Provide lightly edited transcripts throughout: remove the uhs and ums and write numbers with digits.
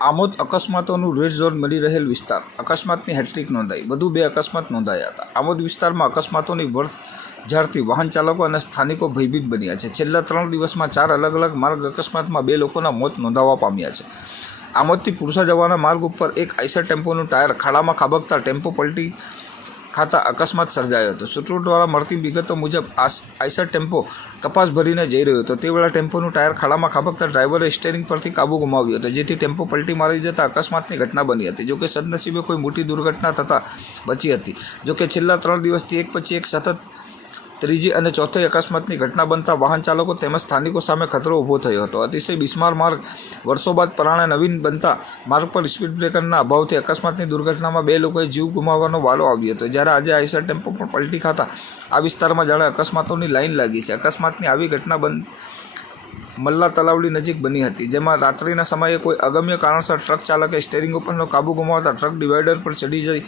Amod અકસ્માતોનું red zone મળી રહેલ વિસ્તાર, અકસ્માતની હેટ્રિક નોંધાઈ, વધુ 2 અકસ્માત નોંધાયા હતા. આમોદ વિસ્તારમાં અકસ્માતોની ઝારથી વાહન ચાલકો અને સ્થાનિકો ભયભીત બન્યા છે. છેલ્લા 3 દિવસમાં 4 અલગ અલગ માર્ગ અકસ્માતમાં 2 લોકોના મોત નોંધાવા પામ્યા છે. આમોદથી પુરસા જવાના માર્ગ ઉપર એક આઈસર ટેમ્પોનું ટાયર ખાડામાં ખાબકતા ટેમ્પો પલટી ખાતા અકસ્માત સર્જાયો હતો. સૂત્રો દ્વારા મળતી વિગતો મુજબ આઈસર ટેમ્પો કપાસ ભરીને જઈ રહ્યો હતો. તે વેળા ટેમ્પોનું ટાયર ખાડામાં ખાબકતા ડ્રાઈવરે સ્ટીયરિંગ પરથી કાબુ ગુમાવ્યો હતો, જેથી ટેમ્પો પલટી મારી જતા અકસ્માતની ઘટના બની હતી. જોકે સદનસીબે કોઈ મોટી દુર્ઘટના થતાં બચી હતી. જોકે છેલ્લા 3 દિવસથી એક પછી એક સતત ત્રીજી અને ચોથી અકસ્માતની ઘટના બનતા વાહન ચાલકો તેમજ સ્થાનિકો સામે ખતરો ઊભો થયો હતો. અતિશય બિસ્માર માર્ગ વર્ષો બાદ પરાણે નવીન બનતા માર્ગ પર સ્પીડ બ્રેકરના અભાવથી અકસ્માતની દુર્ઘટનામાં 2 લોકોએ જીવ ગુમાવવાનો વારો આવ્યો હતો. જ્યારે આજે આઈસર ટેમ્પો પણ પલટી ખાતા આ વિસ્તારમાં જાણે અકસ્માતોની લાઈન લાગી છે. અકસ્માતની આવી ઘટના મલ્લા તલાવડી નજીક બની હતી, જેમાં રાત્રિના સમયે કોઈ અગમ્ય કારણસર ટ્રક ચાલકે સ્ટીયરિંગ ઉપરનો કાબુ ગુમાવતા ટ્રક ડિવાઈડર પર ચડી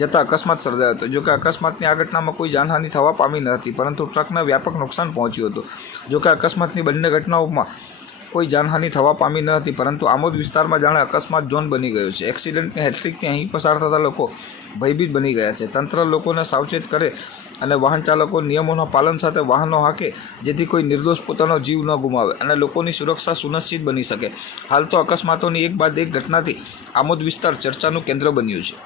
જતા અકસ્માત સર્જાયો હતો. જોકે અકસ્માતની આ ઘટનામાં કોઈ જાનહાનિ થવા પામી ન હતી, પરંતુ ટ્રકને વ્યાપક નુકસાન પહોંચ્યું હતું. જોકે અકસ્માતની બંને ઘટનાઓમાં કોઈ જાનહાનિ થવા પામી ન હતી, પરંતુ આમોદ વિસ્તારમાં જાણે અકસ્માત ઝોન બની ગયો છે. એક્સિડન્ટની હેટ્રિકથી અહીં પસાર થતા લોકો ભયભીત બની ગયા છે. તંત્ર લોકોને સાવચેત કરે અને વાહન ચાલકો નિયમોના પાલન સાથે વાહનો હાંકે, જેથી કોઈ નિર્દોષ પોતાનો જીવ ન ગુમાવે અને લોકોની સુરક્ષા સુનિશ્ચિત બની શકે. હાલ તો અકસ્માતોની એક બાદ એક ઘટનાથી આમોદ વિસ્તાર ચર્ચાનું કેન્દ્ર બન્યું છે.